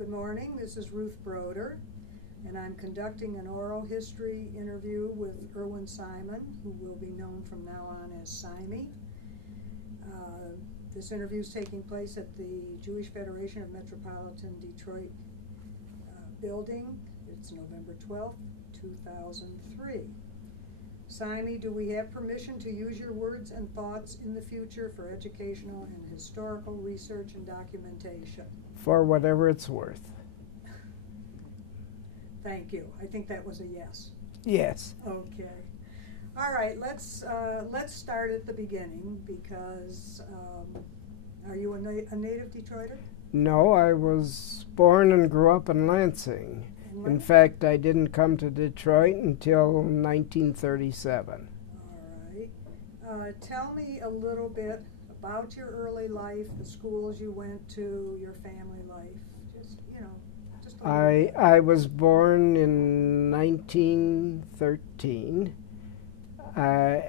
Good morning, this is Ruth Broder, and I'm conducting an oral history interview with Erwin Simon, who will be known from now on as Simey. This interview is taking place at the Jewish Federation of Metropolitan Detroit building. It's November 12th, 2003. Simey, do we have permission to use your words and thoughts in the future for educational and historical research and documentation? For whatever it's worth. Thank you. I think that was a yes. Yes. Okay. All right. Let's start at the beginning because are you a native Detroiter? No, I was born and grew up in Lansing. In fact, I didn't come to Detroit until 1937. All right. Tell me a little bit about your early life, the schools you went to, your family life. Just a little bit. I was born in 1913. I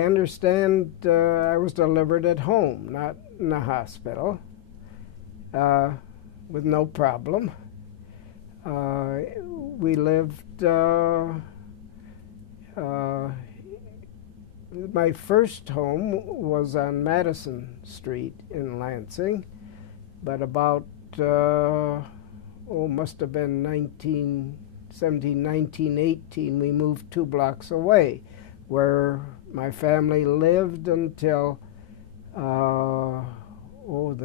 understand I was delivered at home, not in a hospital, with no problem. We lived, my first home was on Madison Street in Lansing, but about, must have been 1918, we moved 2 blocks away, where my family lived until, the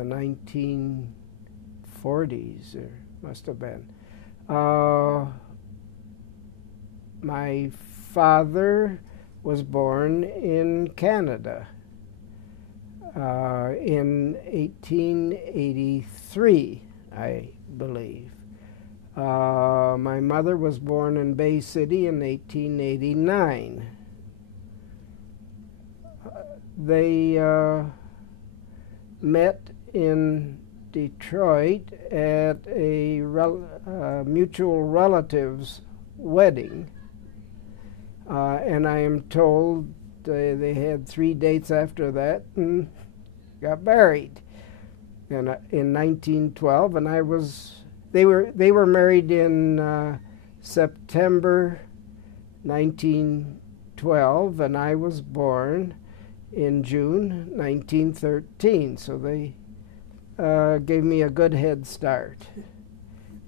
1940s, or must have been. My father was born in Canada in 1883, I believe. My mother was born in Bay City in 1889. They met in Detroit at a mutual relative's wedding, and I am told they had 3 dates after that and got married in 1912. And they were married in September 1912, and I was born in June 1913. So they gave me a good head start,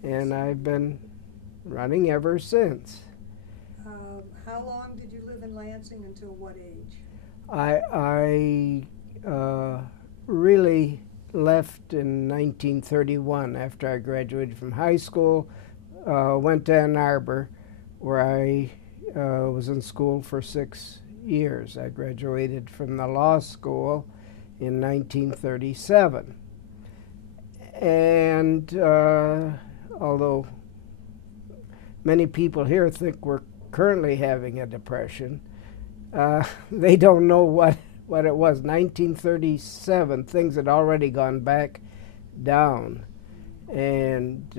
and I've been running ever since. How long did you live in Lansing, until what age? I really left in 1931 after I graduated from high school, went to Ann Arbor, where I was in school for 6 years. I graduated from the law school in 1937. And although many people here think we're currently having a depression, they don't know what it was. 1937, things had already gone back down. And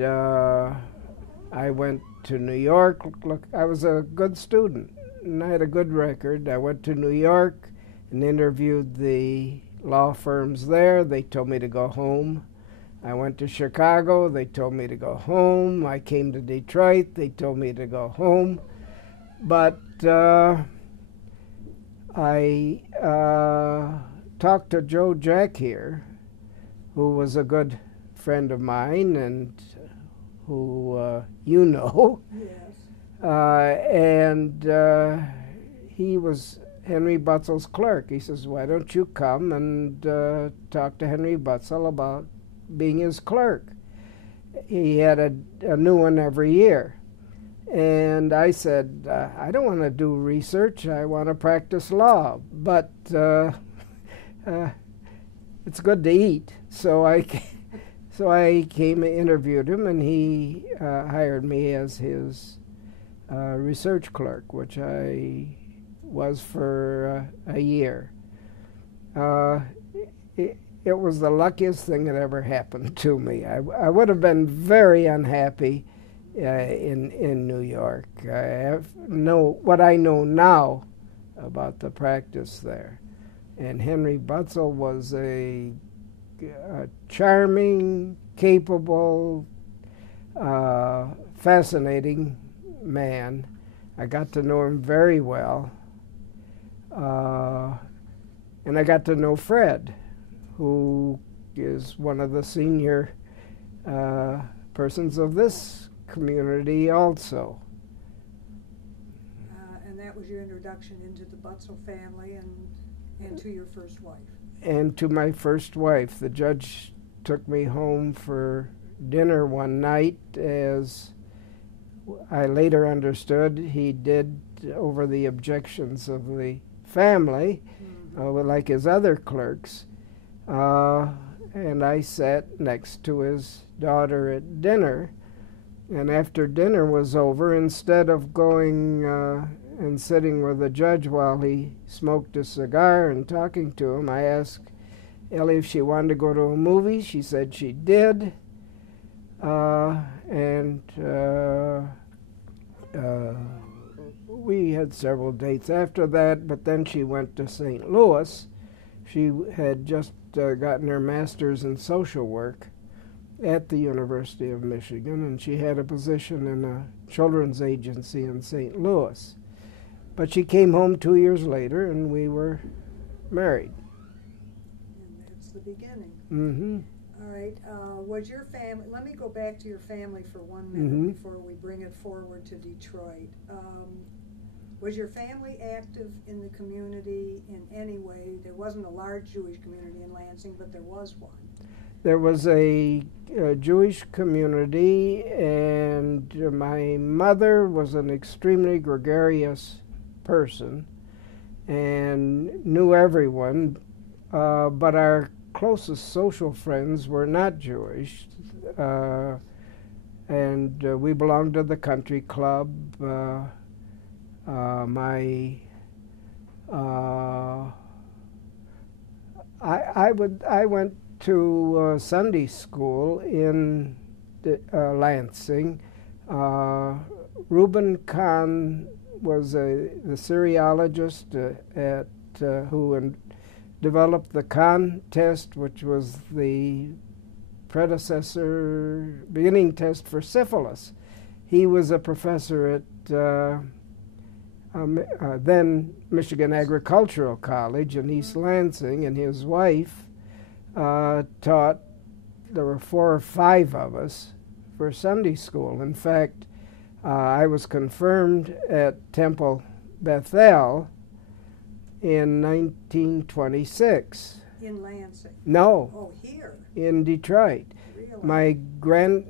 I went to New York. Look, I was a good student, and I had a good record. I went to New York and interviewed the law firms there. They told me to go home. I went to Chicago, they told me to go home. I came to Detroit, they told me to go home. But I talked to Joe Jack here, who was a good friend of mine and who you know. Yes. And he was Henry Butzel's clerk. He says, why don't you come and talk to Henry Butzel about being his clerk? He had a new one every year. And I said, I don't want to do research, I want to practice law, but it's good to eat. So I came and interviewed him, and he hired me as his research clerk, which I was for a year. It was the luckiest thing that ever happened to me. I would have been very unhappy in New York. I know what I know now about the practice there. And Henry Butzel was a charming, capable, fascinating man. I got to know him very well. And I got to know Fred, who is one of the senior persons of this community also. And that was your introduction into the Butzel family and to your first wife. And to my first wife. The judge took me home for dinner one night, as I later understood he did over the objections of the family, like his other clerks. And I sat next to his daughter at dinner. And after dinner was over, instead of going and sitting with the judge while he smoked a cigar and talking to him, I asked Ellie if she wanted to go to a movie. She said she did. We had several dates after that, but then she went to St. Louis. She had just gotten her master's in social work at the University of Michigan, and she had a position in a children's agency in St. Louis. But she came home 2 years later, and we were married. And that's the beginning. Mm-hmm. All right. Was your family, let me go back to your family for 1 minute before we bring it forward to Detroit. Was your family active in the community in any way? There wasn't a large Jewish community in Lansing, but there was one. There was a Jewish community, and my mother was an extremely gregarious person and knew everyone, but our closest social friends were not Jewish, and we belonged to the country club. I went to Sunday school in Lansing. Reuben Kahn was the Syriologist who developed the Kahn test, which was the beginning test for syphilis. He was a professor at then Michigan Agricultural College in East Lansing, and his wife taught. There were 4 or 5 of us for Sunday school. In fact, I was confirmed at Temple Bethel in 1926. In Lansing? No. Oh, here? In Detroit. Really?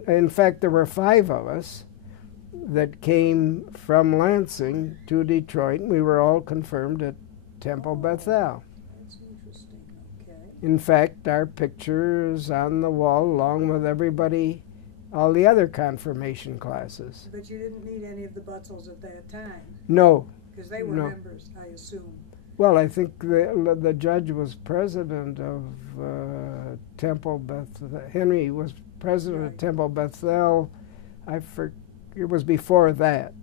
In fact, there were 5 of us that came from Lansing to Detroit. We were all confirmed at Temple Bethel. That's interesting. Okay. In fact, our picture is on the wall along with all the other confirmation classes. But you didn't meet any of the Butzels at that time? No. Because they were members, I assume. Well, I think the judge was president of Temple Bethel. Henry was president of Temple Bethel. It was before that.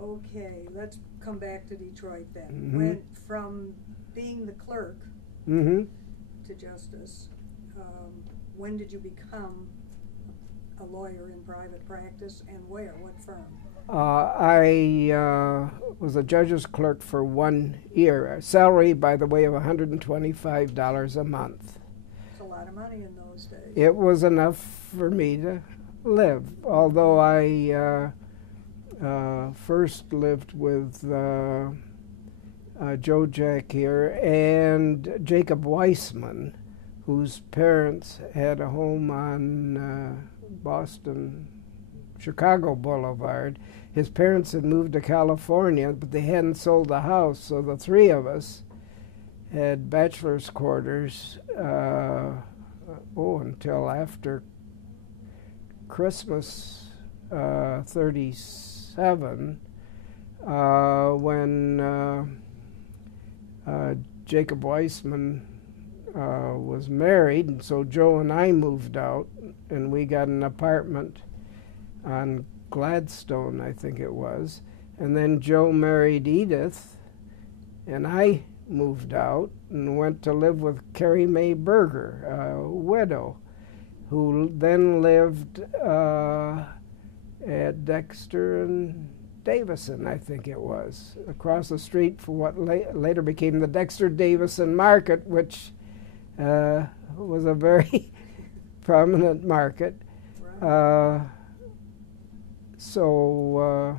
Okay, let's come back to Detroit then. Went from being the clerk to justice. When did you become a lawyer in private practice, and where? What firm? I was a judge's clerk for 1 year. Salary, by the way, of $125 a month. It's a lot of money in those days. It was enough for me to live, although I first lived with Joe Jack here and Jacob Weissman, whose parents had a home on Chicago Boulevard. His parents had moved to California, but they hadn't sold the house, so the 3 of us had bachelor's quarters until after Christmas 37, when Jacob Weissman was married, and so Joe and I moved out, and we got an apartment on Gladstone, I think it was. And then Joe married Edith, and I moved out and went to live with Carrie Mae Berger, a widow, who then lived at Dexter and Davison, I think it was, across the street from what later became the Dexter Davison Market, which was a very prominent market. Right. So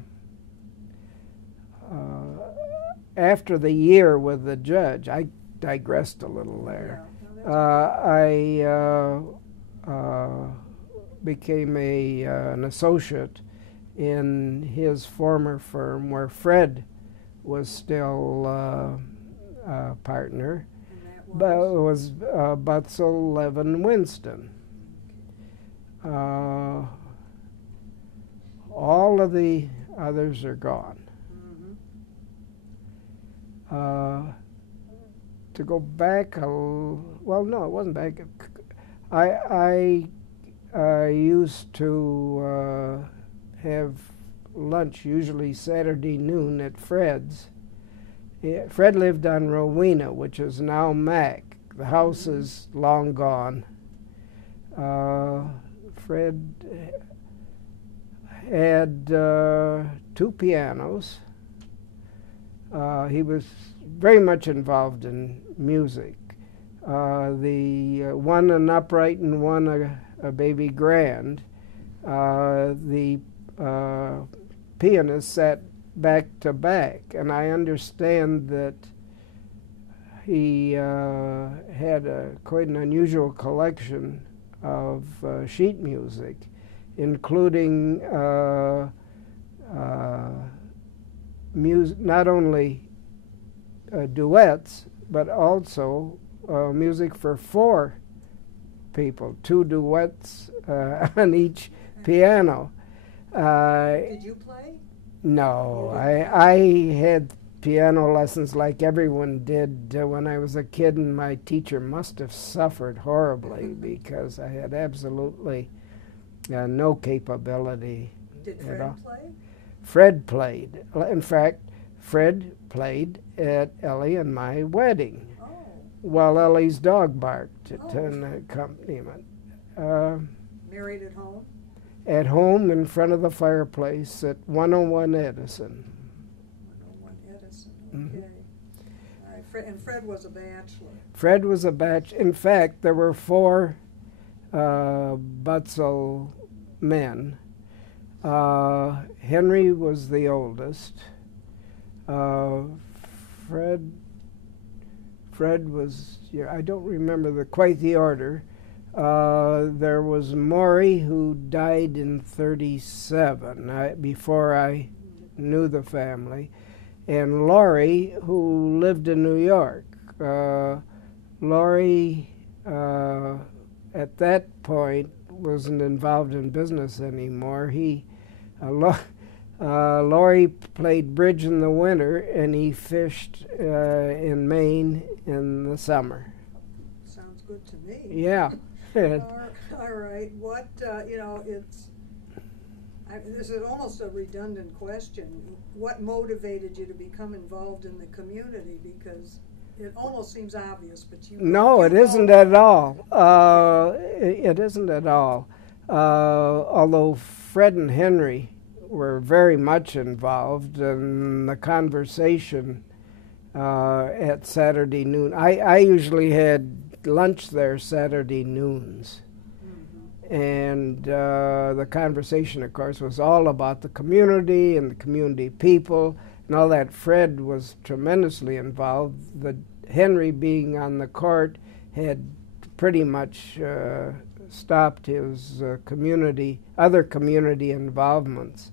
after the year with the judge, I digressed a little there. Yeah, I became an associate in his former firm where Fred was still a partner. and But that it was Butzel, Levin, and Winston. All of the others are gone. Mm-hmm. To go back, well, no, it wasn't back. I used to have lunch, usually Saturday noon, at Fred's. Fred lived on Rowena, which is now Mac. The house is long gone. Fred had 2 pianos. He was very much involved in music. The one an upright and one a baby grand. The pianist sat back to back, and I understand that he had quite an unusual collection of sheet music, including music, not only duets, but also music for 4 people, 2 duets on each piano. Did you play? No, I had piano lessons like everyone did when I was a kid, and my teacher must have suffered horribly because I had absolutely no capability. Did Fred play? Fred played. In fact, Fred played at Ellie and my wedding, while Ellie's dog barked to an accompaniment. Married at home? At home in front of the fireplace at 101 Edison. 101 Edison, okay. And Fred was a bachelor? Fred was a bachelor. In fact, there were 4 Butzel men. Henry was the oldest. Fred was, I don't remember quite the order. There was Maury, who died in 1937, before I knew the family, and Laurie, who lived in New York. Laurie, at that point, wasn't involved in business anymore. Laurie played bridge in the winter, and he fished in Maine in the summer. Sounds good to me. Yeah. All right. What, this is almost a redundant question. What motivated you to become involved in the community? Because it almost seems obvious, but you... No, it isn't at all. It isn't at all. Although Fred and Henry were very much involved in the conversation at Saturday noon. I usually had lunch there Saturday noons. And the conversation, of course, was all about the community and the community people and all that. Fred was tremendously involved. Henry, being on the court, had pretty much stopped his other community involvements.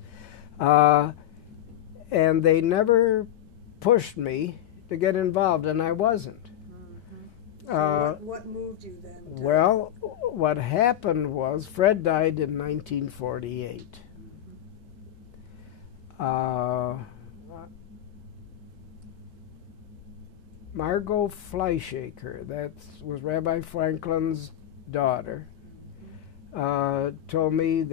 And they never pushed me to get involved, and I wasn't. So what moved you then? Well, what happened was Fred died in 1948. Margot Fleischaker, that was Rabbi Franklin's daughter, told me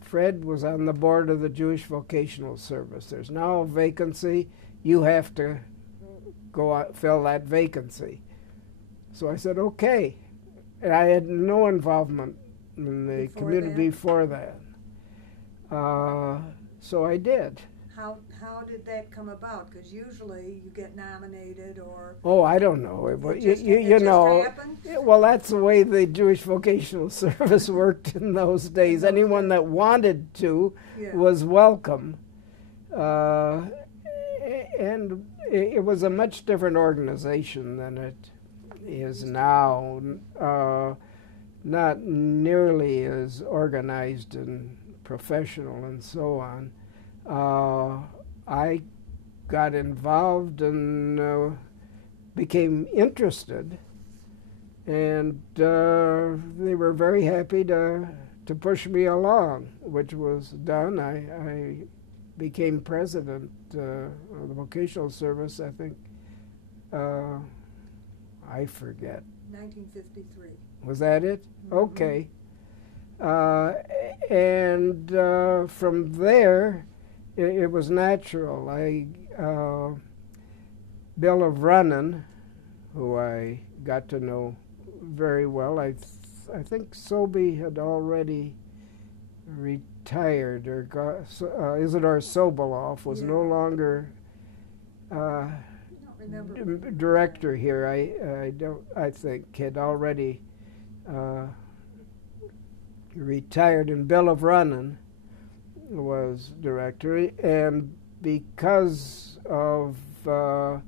Fred was on the board of the Jewish Vocational Service. There's now a vacancy. You have to go out, fill that vacancy. So I said, okay. I had no involvement in the community before that. So I did. How did that come about? Because usually you get nominated or... Oh, I don't know. It you just know, happened? well, that's the way the Jewish Vocational Service worked in those days. Anyone that wanted to was welcome. And it was a much different organization than it is now. Not nearly as organized and professional and so on. I got involved and became interested, and they were very happy to push me along, which was done. I became president of the vocational service, I think. I forget. 1953. Was that it? Mm-hmm. Okay. And from there, it was natural. Bill of Runnin, who I got to know very well, I think Sobey had already retired, or Isidore Sobolov was no longer director here. I think had already retired, and Bill of Runnin was director, and because of the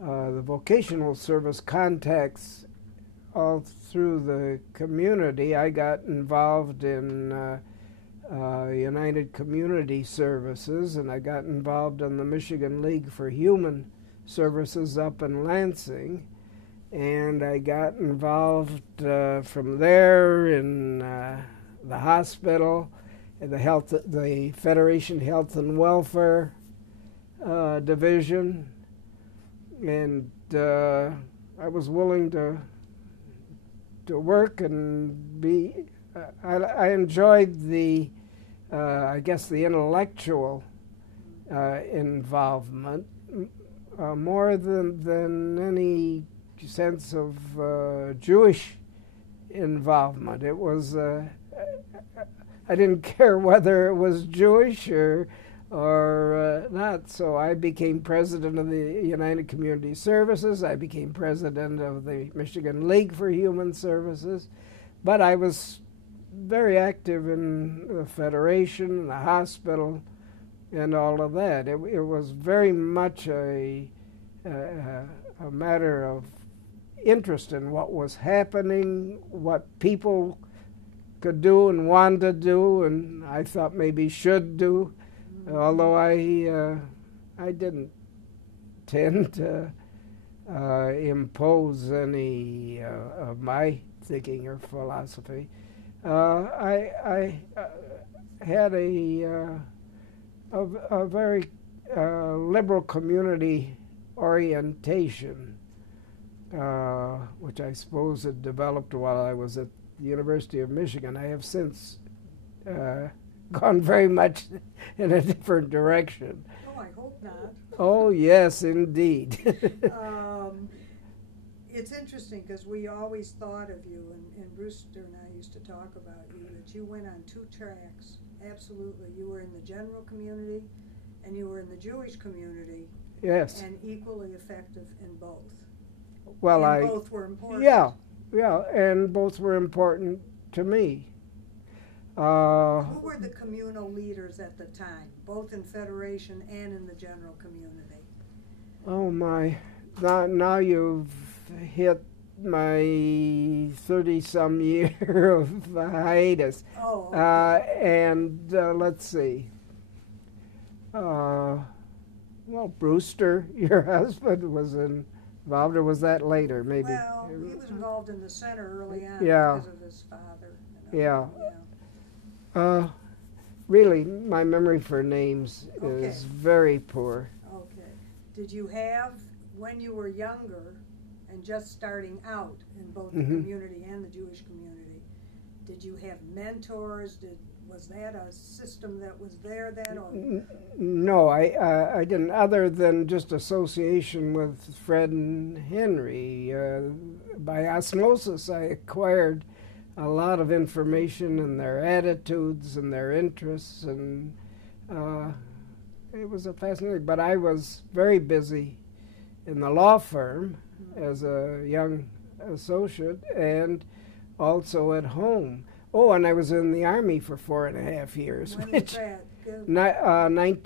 vocational service contacts all through the community, I got involved in United Community Services, and I got involved in the Michigan League for Human Services up in Lansing, and I got involved from there in the hospital, in the Federation Health and Welfare Division, and I was willing to work and be. I enjoyed the, I guess, the intellectual involvement more than any sense of Jewish involvement. It was. I didn't care whether it was Jewish or not. So I became president of the United Community Services. I became president of the Michigan League for Human Services. But I was very active in the Federation, the hospital, and all of that. It was very much a matter of interest in what was happening, what people could do and wanted to do, and I thought maybe should do, although I didn't tend to impose any of my thinking or philosophy. I had a very liberal community orientation, which I suppose had developed while I was at the University of Michigan. I have since gone very much in a different direction. Oh, I hope not. Oh, yes, indeed. It's interesting because we always thought of you, and Brewster and I used to talk about you, that you went on two tracks. Absolutely. You were in the general community and you were in the Jewish community. Yes. And equally effective in both. Well, and both were important. Yeah, and both were important to me. Who were the communal leaders at the time, both in Federation and in the general community? Oh my, now you've hit my 30-some year of hiatus. Oh, okay. And let's see. Well, Brewster, your husband, was involved, or was that later, maybe? Well, he was involved in the center early on because of his father. Really, my memory for names is very poor. Okay. Did you have, when you were younger and just starting out in both the community and the Jewish community, did you have mentors? Was that a system that was there then? Or? No, I didn't, other than just association with Fred and Henry. By osmosis, I acquired a lot of information and their attitudes and their interests, and it was a fascinating. But I was very busy in the law firm as a young associate and also at home. Oh, and I was in the Army for 4.5 years. When was that?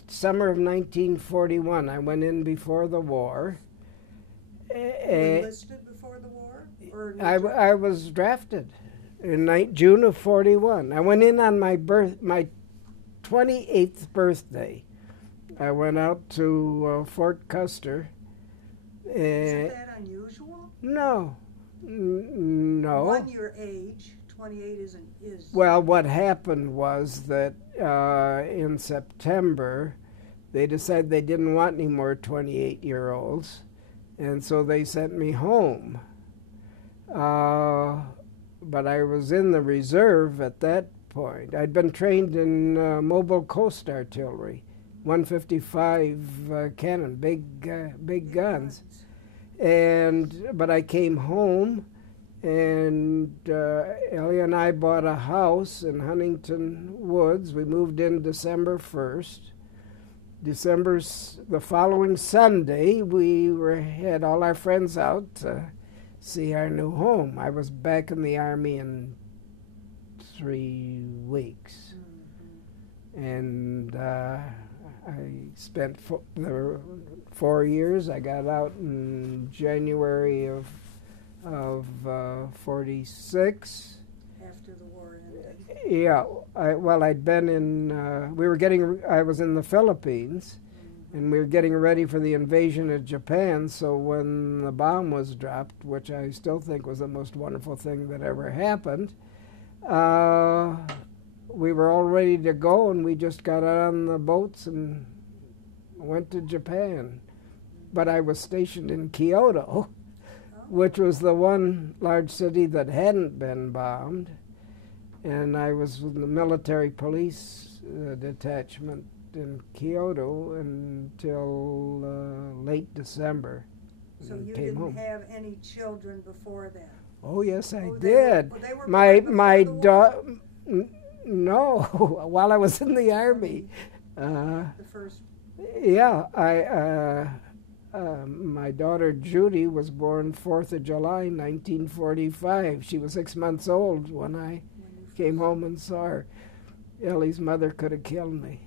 Summer of 1941. I went in before the war. You enlisted before the war? Or I was drafted in June of 41. I went in on my 28th birthday. I went out to Fort Custer. Isn't that unusual? No. No. 1 year age. 28 isn't. Well, what happened was that in September, they decided they didn't want any more 28-year-olds, and so they sent me home. But I was in the reserve at that point. I'd been trained in mobile coast artillery, 155 cannon, big guns. But I came home. And Ellie and I bought a house in Huntington Woods. We moved in December 1st. The following Sunday, we had all our friends out to see our new home. I was back in the Army in 3 weeks. Mm-hmm. And I spent 4 years. I got out in January of 46. After the war ended. Yeah, I'd been in. I was in the Philippines, and we were getting ready for the invasion of Japan. So when the bomb was dropped, which I still think was the most wonderful thing that ever happened, we were all ready to go, and we just got on the boats and went to Japan. But I was stationed in Kyoto, which was the one large city that hadn't been bombed, and I was with the military police detachment in Kyoto until late December. So you didn't have any children before that? Oh yes, I did. They were my daughter. No, while I was in the Army. The first. Yeah, my daughter Judy was born 4th of July, 1945. She was 6 months old when I came home and saw her. Ellie's mother could have killed me.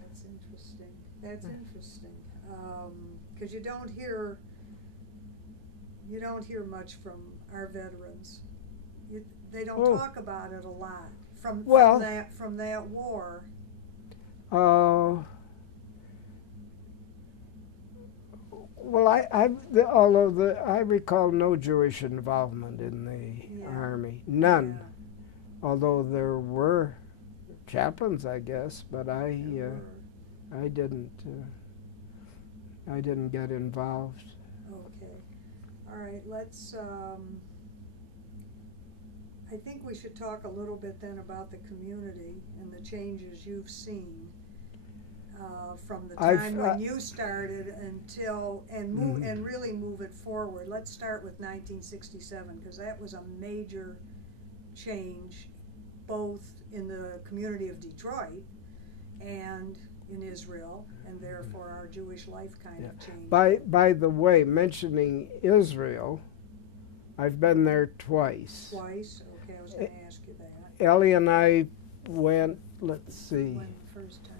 That's interesting. That's interesting. Because you don't hear much from our veterans. They don't talk about it a lot from that war. Well, I recall no Jewish involvement in the Army, none. Yeah. Although there were chaplains, I guess, but I didn't get involved. Okay, all right. Let's. I think we should talk a little bit then about the community and the changes you've seen. From the time when you started until and really move it forward. Let's start with 1967 because that was a major change, both in the community of Detroit and in Israel, and therefore our Jewish life kind of changed. By the way, mentioning Israel, I've been there twice. Twice? Okay, I was going to ask you that. Ellie and I went. Let's see. When the first time?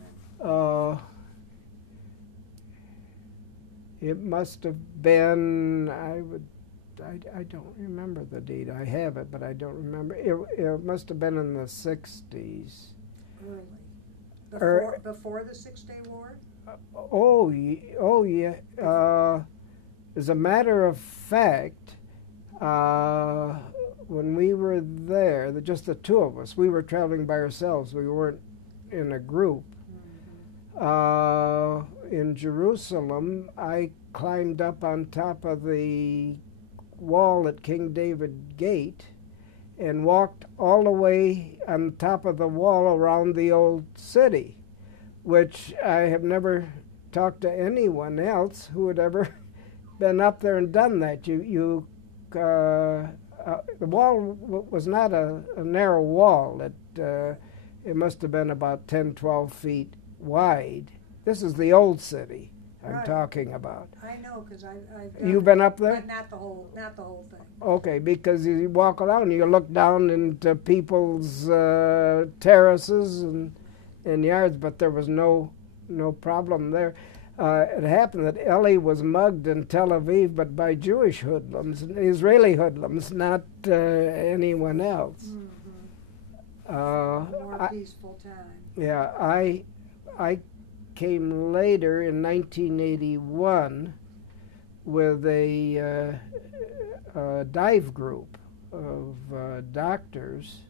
It must have been, I don't remember the date. I have it, but I don't remember. It must have been in the 60s. Early. Before the 6-Day War? Oh yeah. As a matter of fact, when we were there, just the two of us, we were traveling by ourselves. We weren't in a group. In Jerusalem, I climbed up on top of the wall at King David Gate, and walked all the way on top of the wall around the old city, which I have never talked to anyone else who had ever been up there and done that. The wall was not a narrow wall. It must have been about 10, 12 feet wide. This is the old city I'm talking about. I know, because I've You've been up there? Not the whole thing. Okay, because you walk around, you look down into people's terraces and yards, but there was no problem there. It happened that Ellie was mugged in Tel Aviv, but by Jewish hoodlums, Israeli hoodlums, not anyone else. Mm-hmm. More peaceful time. Yeah, I came later in 1981 with a dive group of doctors.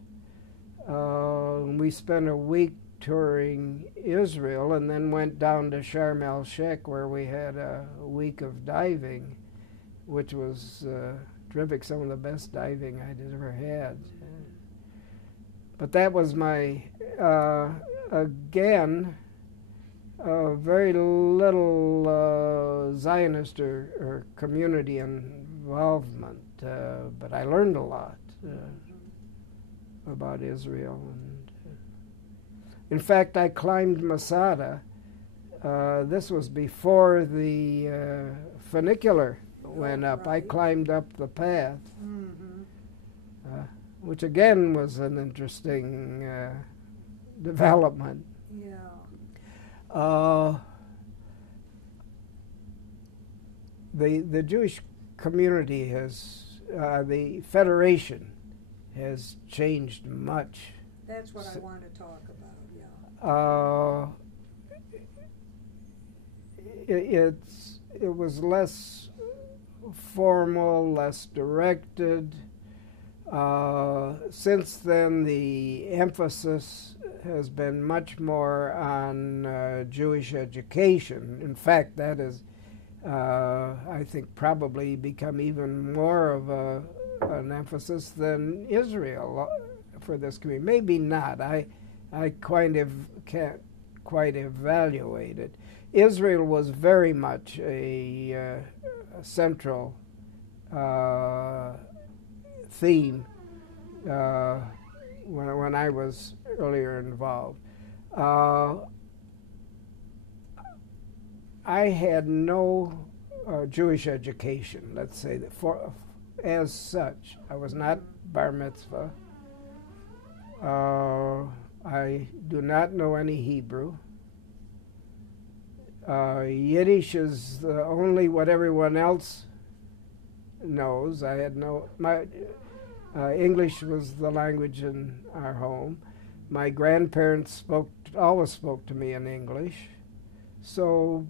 We spent a week touring Israel and then went down to Sharm el-Sheikh where we had a week of diving, which was terrific, some of the best diving I'd ever had. But that was my, again, very little Zionist or community involvement, but I learned a lot about Israel. And in fact, I climbed Masada. This was before the funicular went up. I climbed up the path, which again was an interesting development. Yeah. The Jewish community has, the Federation has changed much. That's what I want to talk about, yeah. It was less formal, less directed. Since then, the emphasis has been much more on Jewish education. In fact, that has, I think, probably become even more of an emphasis than Israel for this community. Maybe not. I can't quite evaluate it. Israel was very much a central theme when I was earlier involved. I had no Jewish education, let's say, as such. I was not bar mitzvah. I do not know any Hebrew. Yiddish is only what everyone else knows. I had English was the language in our home. My grandparents always spoke to me in English. So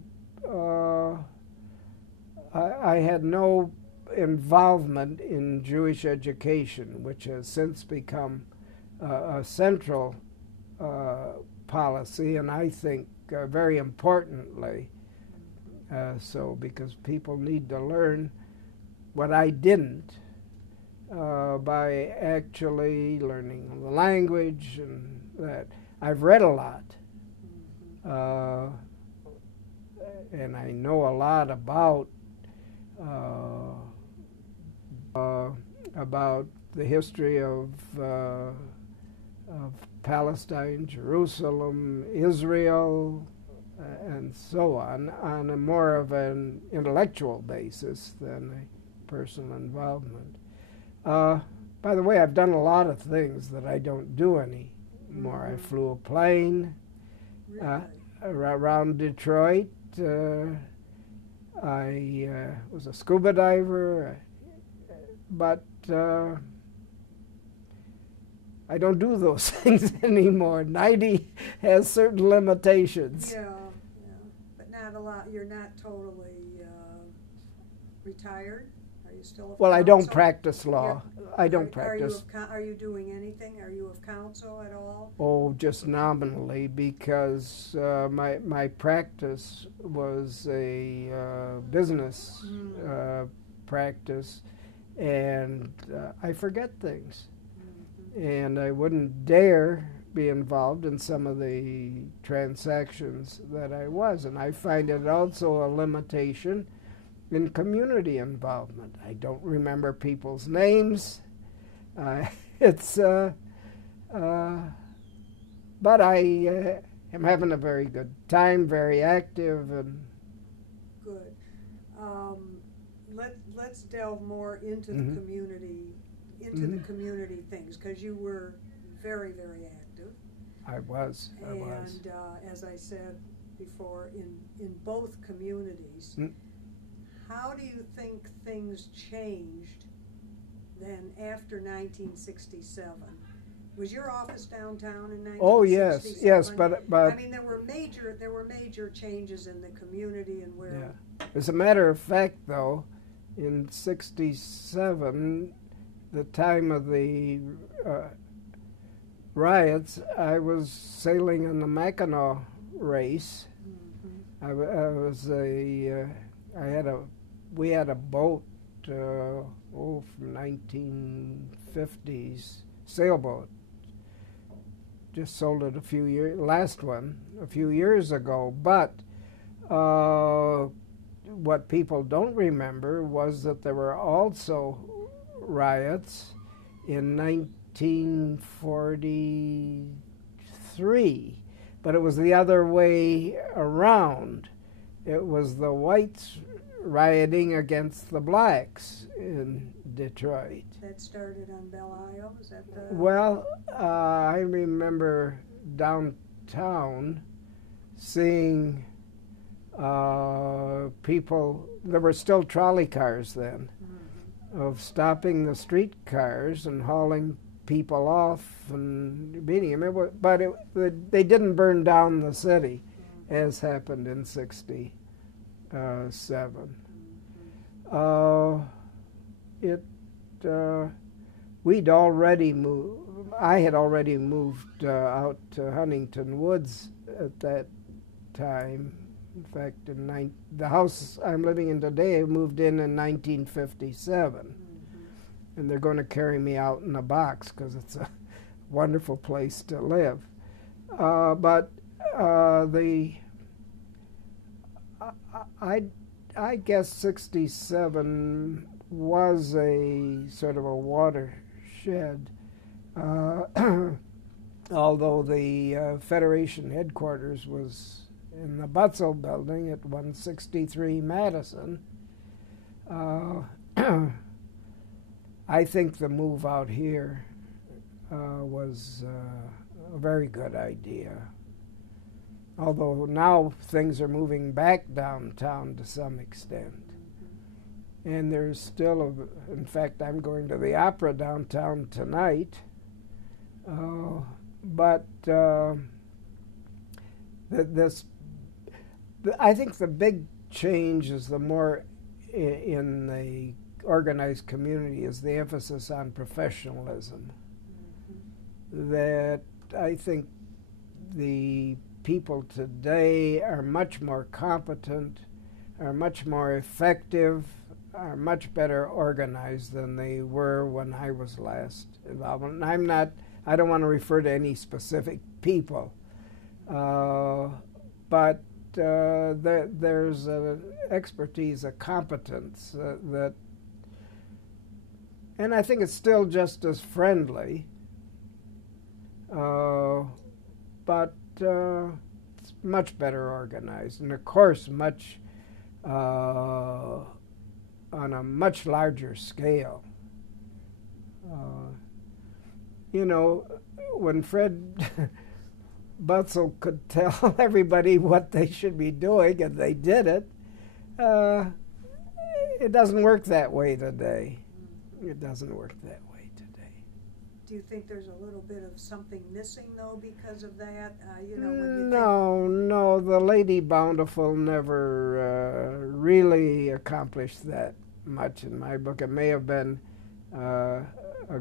I had no involvement in Jewish education, which has since become a central policy, and I think very importantly so, because people need to learn what I didn't by actually learning the language and that. I've read a lot, and I know a lot about the history of Palestine, Jerusalem, Israel, and so on a more of an intellectual basis than a personal involvement. By the way, I've done a lot of things that I don't do anymore. I flew a plane around Detroit. I was a scuba diver, but I don't do those things anymore. 90 has certain limitations. Yeah, but not a lot. You're not totally retired? Are you still of Well, counsel? I don't practice law. I don't practice. Are you doing anything? Are you of counsel at all? Oh, just nominally, because my practice was a business practice, and I forget things. and I wouldn't dare be involved in some of the transactions that I was. And I find it also a limitation in community involvement. I don't remember people's names. It's but I am having a very good time, very active, and good. Let's delve more into the community, the community things, because you were very, very active. I was. And as I said before, in both communities, how do you think things changed then after 1967? Was your office downtown in 1967? Oh yes, but I mean, there were major changes in the community and where. Yeah. As a matter of fact, though, in '67, the time of the riots, I was sailing on the Mackinac race. We had a boat, from 1950s, sailboat. Just sold it a few years ago. But what people don't remember was that there were also riots in 1943, but it was the other way around. It was the whites rioting against the blacks in Detroit. That started on Belle Isle? Is that the... Well, I remember downtown seeing people, there were still trolley cars then, of stopping the streetcars and hauling people off and beating them. But they didn't burn down the city, as happened in '67. We'd already moved. I had already moved out to Huntington Woods at that time. In fact, the house I'm living in today moved in 1957, and they're going to carry me out in a box because it's a wonderful place to live. I guess '67 was a sort of a watershed, although the Federation headquarters was in the Butzel building at 163 Madison. I think the move out here was a very good idea. Although now things are moving back downtown to some extent. And there's still, in fact, I'm going to the opera downtown tonight. I think the big change is the more in the organized community is the emphasis on professionalism. That I think the people today are much more competent, are much more effective, are much better organized than they were when I was last involved. And I don't want to refer to any specific people, but there's an expertise, a competence that, and I think it's still just as friendly, but it's much better organized, and of course on a much larger scale. When Fred Butzel could tell everybody what they should be doing, and they did it, it doesn't work that way today. It doesn't work that way today. Do you think there's a little bit of something missing, though, because of that? No, the Lady Bountiful never really accomplished that much in my book. It may have been a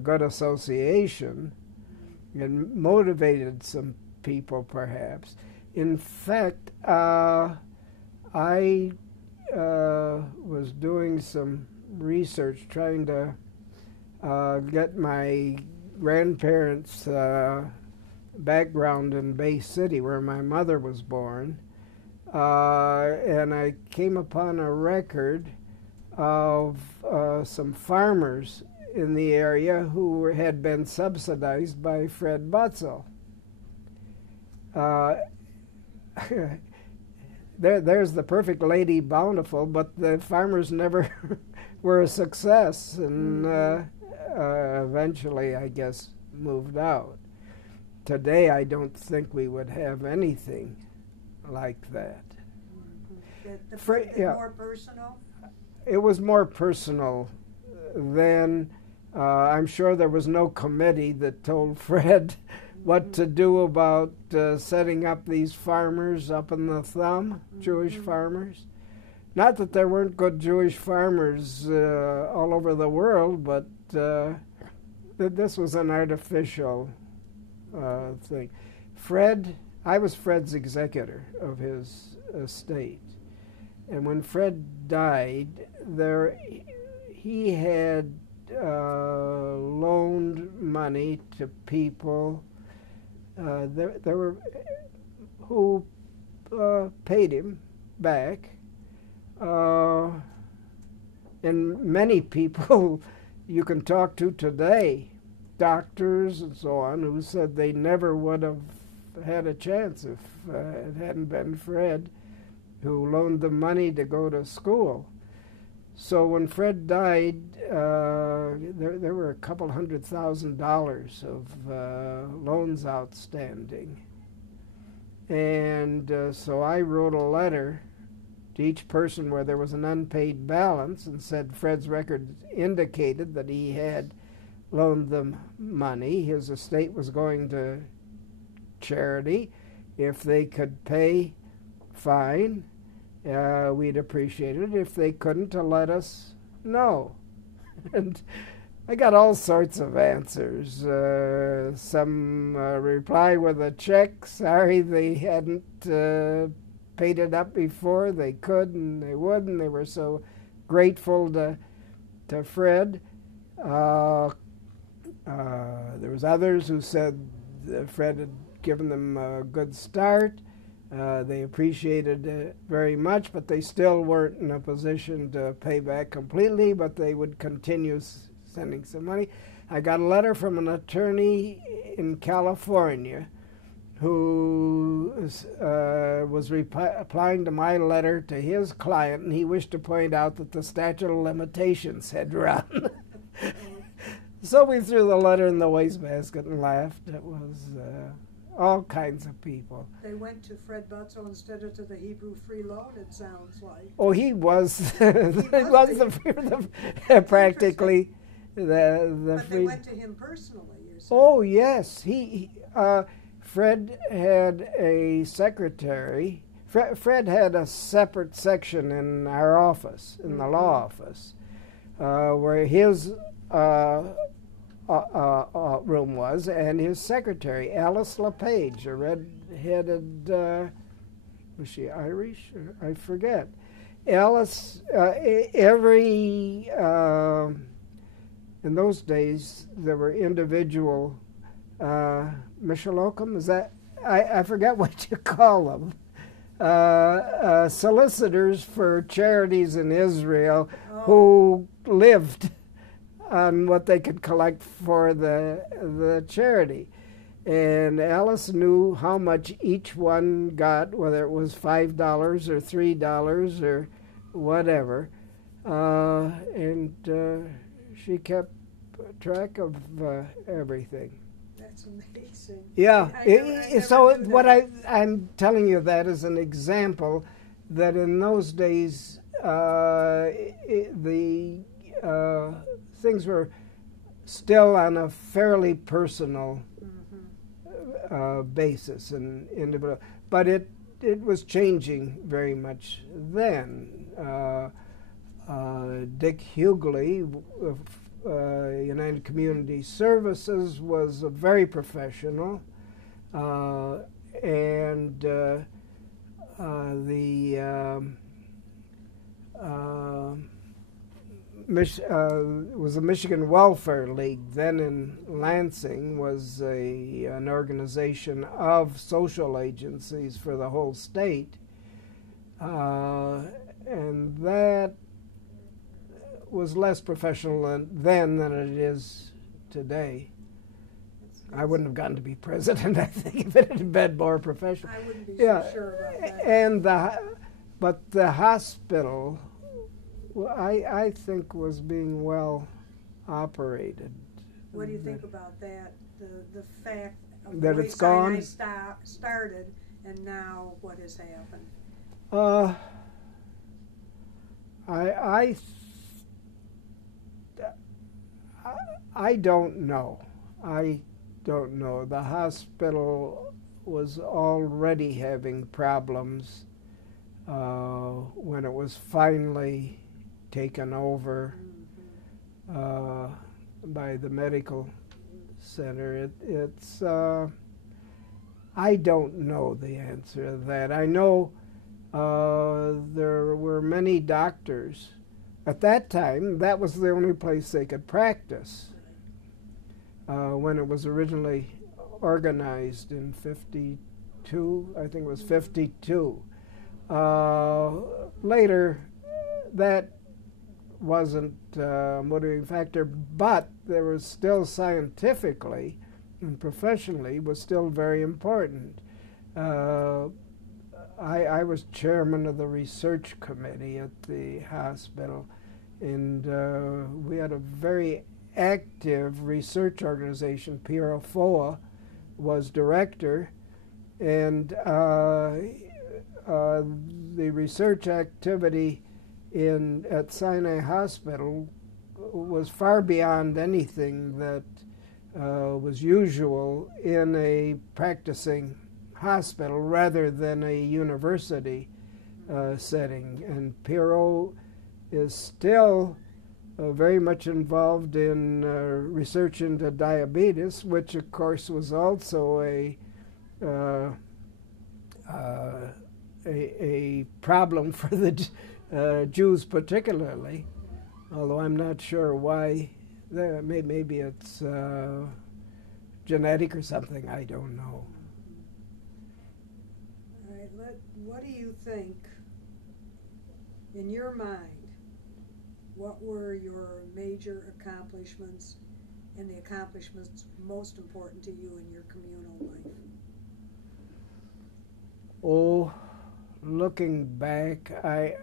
good association and motivated some people, perhaps. In fact, I was doing some research trying to get my grandparents' background in Bay City, where my mother was born, and I came upon a record of some farmers in the area who had been subsidized by Fred Butzel. There's the perfect Lady Bountiful, but the farmers never were a success, and eventually, I guess, moved out. Today, I don't think we would have anything like that. More personal? It was more personal then. I'm sure there was no committee that told Fred what to do about setting up these farmers up in the thumb, Jewish farmers. Not that there weren't good Jewish farmers all over the world, but this was an artificial thing. I was Fred's executor of his estate. And when Fred died, he had loaned money to people there were who paid him back, and many people you can talk to today, doctors and so on, who said they never would have had a chance if it hadn't been Fred who loaned them money to go to school. So when Fred died, there were a couple $100,000 of loans outstanding. And so I wrote a letter to each person where there was an unpaid balance and said Fred's record indicated that he had loaned them money. His estate was going to charity. If they could pay, fine. We'd appreciate it. If they couldn't, to let us know. And I got all sorts of answers. Some reply with a check. Sorry they hadn't paid it up before. They could and they would, and they were so grateful to Fred. There was others who said Fred had given them a good start. They appreciated it very much, but they still weren't in a position to pay back completely, but they would continue sending some money. I got a letter from an attorney in California who was replying to my letter to his client, and he wished to point out that the statute of limitations had run. So we threw the letter in the wastebasket and laughed. It was all kinds of people. They went to Fred Butzel instead of to the Hebrew Free Loan, it sounds like. Oh, he was practically the but free. They went to him personally, you said. Oh, yes. Fred had a secretary. Fred had a separate section in our office, in the law office, where his room was, and his secretary, Alice LePage, a red-headed, was she Irish? I forget. Alice, in those days, there were individual, Mishalokum, is that, I forget what you call them, solicitors for charities in Israel who lived on what they could collect for the charity. And Alice knew how much each one got, whether it was $5 or $3 or whatever. And she kept track of everything. That's amazing. Yeah. So what I'm telling you that is an example that in those days things were still on a fairly personal basis and individual, but it was changing very much then. Dick Hughley, United Community Services, was a very professional, and was the Michigan Welfare League, then in Lansing, was an organization of social agencies for the whole state. And that was less professional then than it is today. I wouldn't have gotten to be president, I think, if it had been more professional. I wouldn't be so sure about that. But the hospital, I think, was being well operated. What do you think about that? The fact of that the way it's gone? Sinai started and now what has happened? I don't know. I don't know. The hospital was already having problems when it was finally taken over by the medical center. I don't know the answer to that. I know there were many doctors. At that time, that was the only place they could practice. When it was originally organized in 52, I think it was 52. Later, that wasn't a motivating factor, but there was still scientifically and professionally was still very important. I was chairman of the research committee at the hospital, and we had a very active research organization. Piero Foa was director, and the research activity at Sinai Hospital was far beyond anything that was usual in a practicing hospital rather than a university setting. And Piero is still very much involved in research into diabetes, which of course was also a problem for the Jews particularly, although I'm not sure why. Maybe it's genetic or something, I don't know. All right, what do you think, in your mind, what were your major accomplishments and the accomplishments most important to you in your communal life? Oh, looking back, I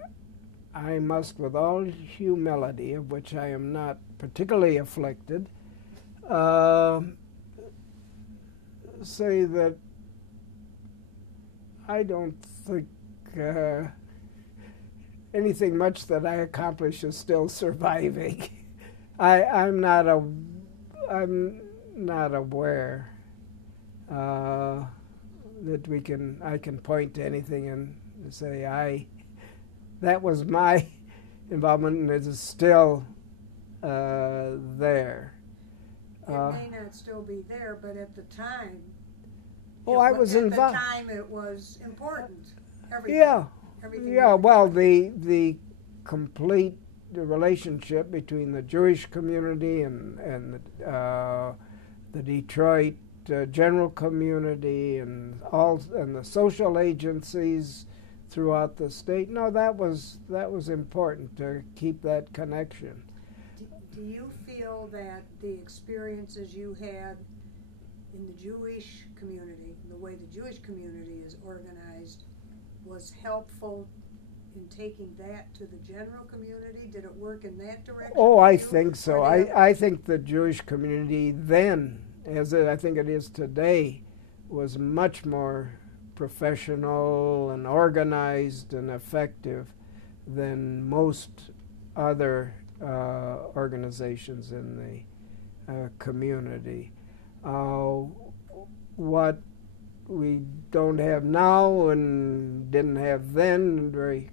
must, with all humility, of which I am not particularly afflicted, say that I don't think anything much that I accomplish is still surviving. I'm not aware that I can point to anything and say that was my involvement and it is still there. It may not still be there, but at the time, I was involved. At the time, it was important. Everything. Yeah. Everything. Yeah. Well, the complete relationship between the Jewish community and the Detroit general community and the social agencies throughout the state. No, that was important to keep that connection. Do you feel that the experiences you had in the Jewish community, the way the Jewish community is organized, was helpful in taking that to the general community? Did it work in that direction? Oh, I think so. I think the Jewish community then, as I think it is today, was much more professional and organized and effective than most other organizations in the community. What we don't have now and didn't have then very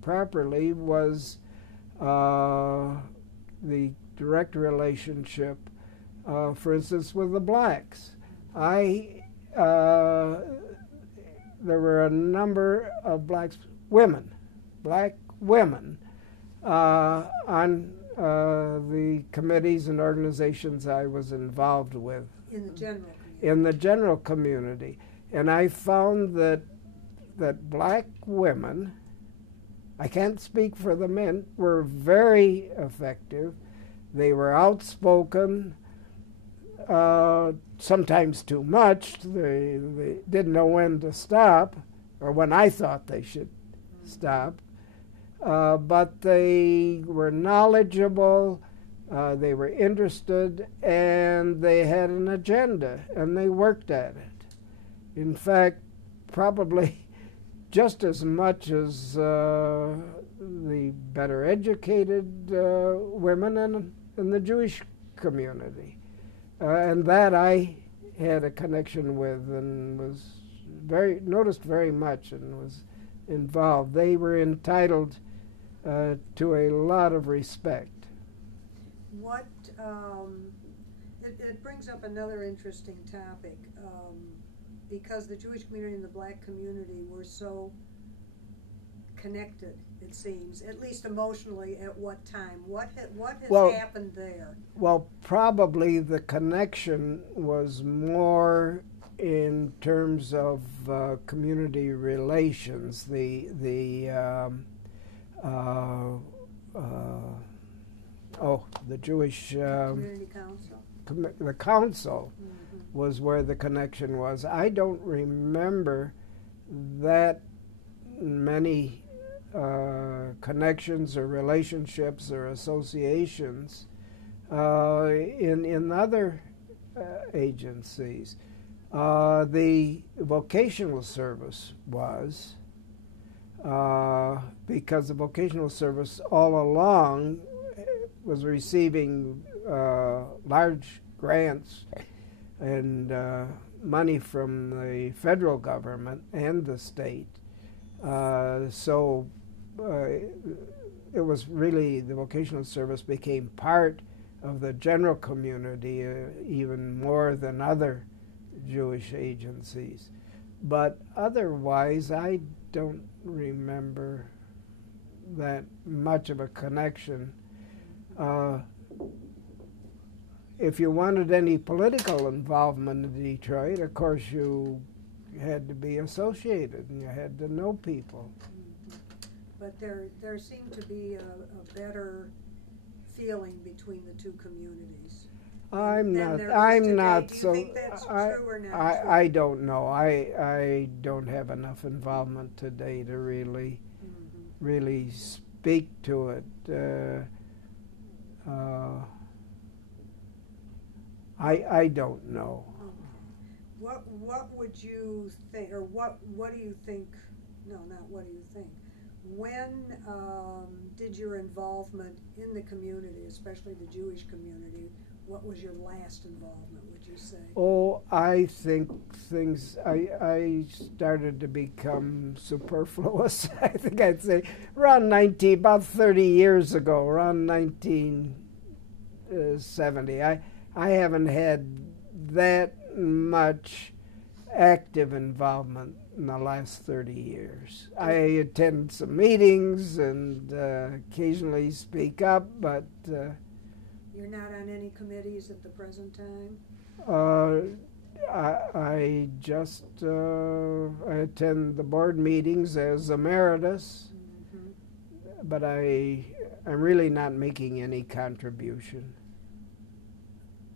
properly was the direct relationship, for instance, with the blacks. There were a number of black women on the committees and organizations I was involved with. In the general community? In the general community. And I found that black women, I can't speak for the men, were very effective. They were outspoken, sometimes too much. They didn't know when to stop, or when I thought they should stop. But they were knowledgeable, they were interested, and they had an agenda, and they worked at it. In fact, probably just as much as the better educated women in the Jewish community. And that I had a connection with and was noticed very much and was involved. They were entitled to a lot of respect. What, it brings up another interesting topic. Because the Jewish community and the black community were so connected, it seems, at least emotionally, at what time? What has happened there? Well, probably the connection was more in terms of community relations. The Jewish Community Council? The council was where the connection was. I don't remember that many connections or relationships or associations in other agencies. The vocational service was, because the vocational service all along was receiving large grants and money from the federal government and the state. So it was really, the vocational service became part of the general community even more than other Jewish agencies. But otherwise, I don't remember that much of a connection. If you wanted any political involvement in Detroit, of course you had to be associated and you had to know people. But there seemed to be a better feeling between the two communities. I'm not so. Do you think that's true or not true? I don't know. I don't have enough involvement today to really speak to it. I don't know. Okay. What would you think, or what do you think? No, not what do you think. When did your involvement in the community, especially the Jewish community, what was your last involvement, would you say? Oh, I think I started to become superfluous. I think I'd say around about 30 years ago, around 1970. I haven't had that much active involvement in the last 30 years. I attend some meetings and occasionally speak up, but... You're not on any committees at the present time? I just I attend the board meetings as emeritus, but I'm really not making any contribution.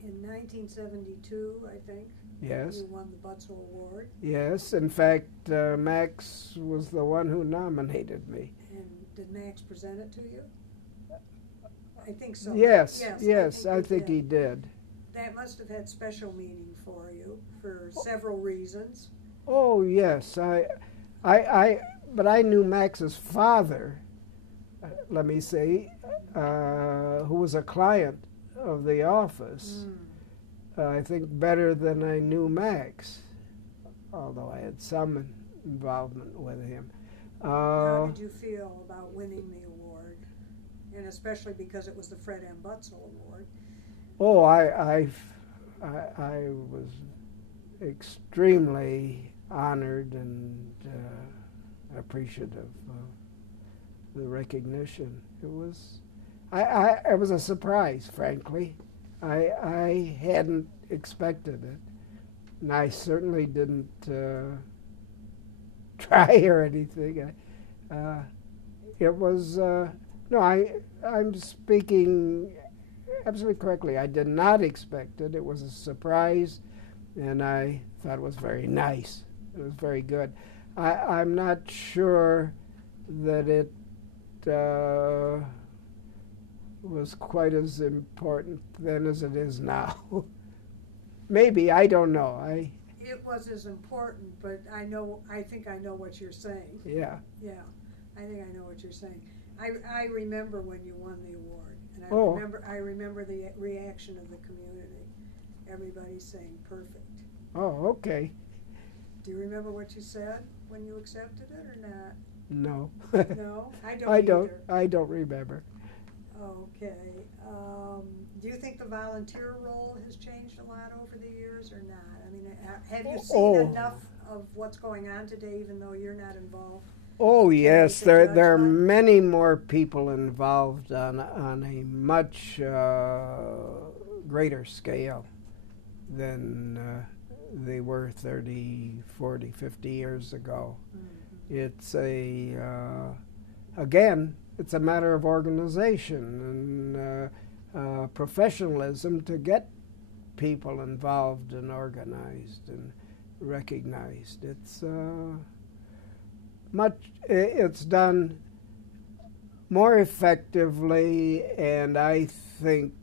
In 1972, I think, yes, you won the Butzel Award. Yes, in fact, Max was the one who nominated me. And did Max present it to you? I think so. Yes, I think he did. That must have had special meaning for you for several reasons. Oh yes, but I knew Max's father. Let me say, who was a client of the office. I think better than I knew Max, although I had some involvement with him. How did you feel about winning the award, and especially because it was the Fred M. Butzel Award? Oh, I was extremely honored and appreciative of the recognition. It was a surprise, frankly. I hadn't expected it, and I certainly didn't try or anything. It was no. I'm speaking absolutely correctly. I did not expect it. It was a surprise, and I thought it was very nice. It was very good. I'm not sure that it was quite as important then as it is now. Maybe, I don't know. It was as important, but I think I know what you're saying. Yeah. Yeah, I think I know what you're saying. I remember when you won the award, and I remember the reaction of the community. Everybody's saying perfect. Oh, okay. Do you remember what you said when you accepted it or not? No. No? I don't. I don't remember. Okay. Do you think the volunteer role has changed a lot over the years or not? I mean, have you seen enough of what's going on today, even though you're not involved? Oh, yes. There are many more people involved on a much greater scale than they were 30, 40, 50 years ago. Mm-hmm. It's again, it's a matter of organization and professionalism to get people involved and organized and recognized. It's done more effectively and I think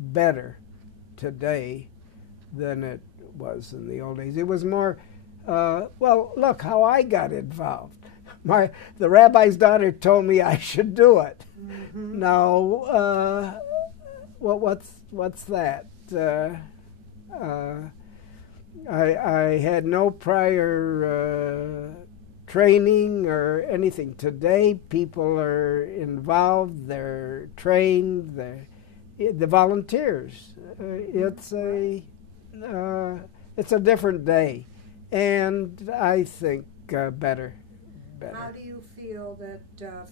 better today than it was in the old days. It was more, well, look how I got involved. The rabbi's daughter told me I should do it. Mm-hmm. Now, what's that? I had no prior training or anything. Today, people are involved. They're trained. The volunteers. It's a different day, and I think better. How do you feel that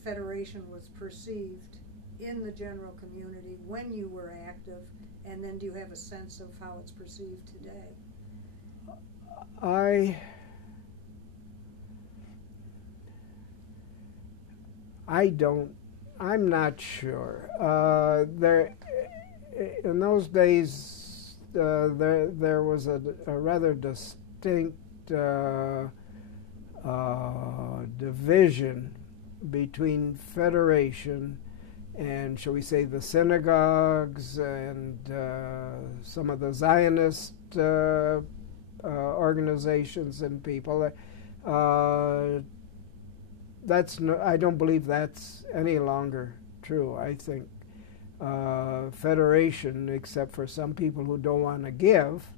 Federation was perceived in the general community when you were active, and then do you have a sense of how it's perceived today? I'm not sure. In those days, there was a rather distinct division between Federation and, shall we say, the synagogues and some of the Zionist organizations and people. I don't believe that's any longer true. I think Federation, except for some people who don't want to give,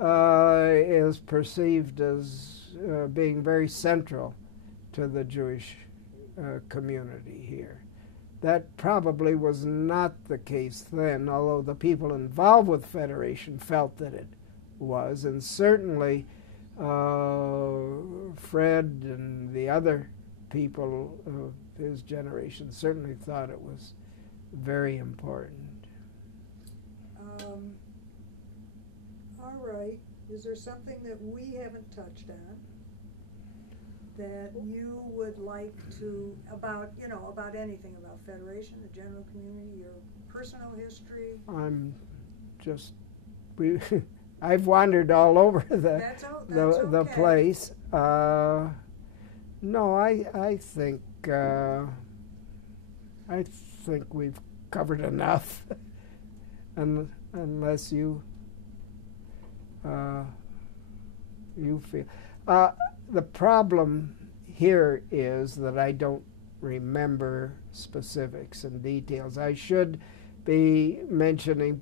is perceived as being very central to the Jewish community here. That probably was not the case then, although the people involved with Federation felt that it was, and certainly Fred and the other people of his generation certainly thought it was very important. All right. Is there something that we haven't touched on that you would like to, about anything about Federation, the general community, your personal history? I've wandered all over the okay. place. No, I think we've covered enough, unless you feel. The problem here is that I don't remember specifics and details. I should be mentioning